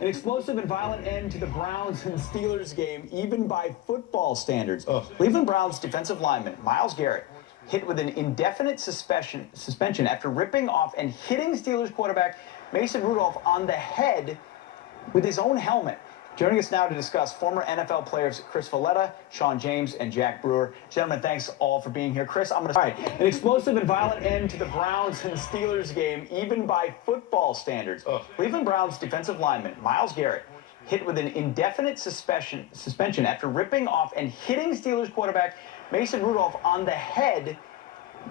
An explosive and violent end to the Browns and Steelers game, even by football standards. Cleveland Browns defensive lineman Myles Garrett hit with an indefinite suspension after ripping off and hitting Steelers quarterback Mason Rudolph on the head with his own helmet. Joining us now to discuss, former NFL players Chris Valletta, Sean James, and Jack Brewer. Gentlemen, thanks all for being here. Chris, I'm going to... All right, an explosive and violent end to the Browns and Steelers game, even by football standards. Cleveland Browns defensive lineman Myles Garrett hit with an indefinite suspension after ripping off and hitting Steelers quarterback Mason Rudolph on the head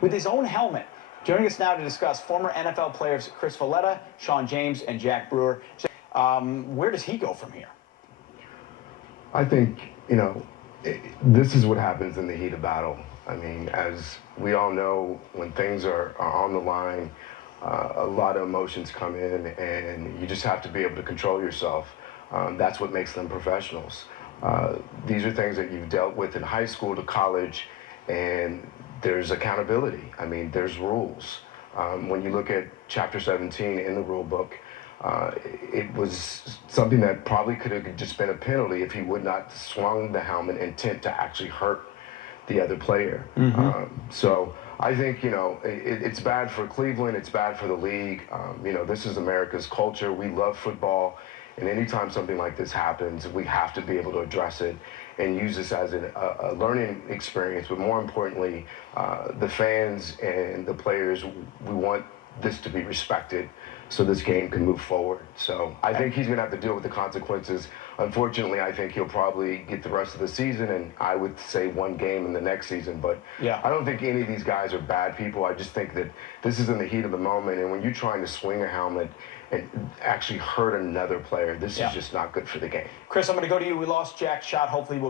with his own helmet. Joining us now to discuss, former NFL players Chris Valletta, Sean James, and Jack Brewer. Where does he go from here? I think, this is what happens in the heat of battle. I mean, as we all know, when things are on the line, a lot of emotions come in, and you just have to be able to control yourself. That's what makes them professionals. These are things that you've dealt with in high school to college, and there's accountability. I mean, there's rules. When you look at Chapter 17 in the rule book, it was something that probably could have just been a penalty if he would not swung the helmet intent to actually hurt the other player. So I think, it's bad for Cleveland, it's bad for the league. This is America's culture. We love football. And anytime something like this happens, we have to be able to address it and use this as a learning experience. But more importantly, the fans and the players, we want this to be respected so this game can move forward. So I think he's going to have to deal with the consequences. Unfortunately, I think he'll probably get the rest of the season, and I would say one game in the next season. But I don't think any of these guys are bad people. I just think that this is in the heat of the moment, and when you're trying to swing a helmet and actually hurt another player, this is just not good for the game. Chris, I'm going to go to you. We lost Jack's shot. Hopefully we'll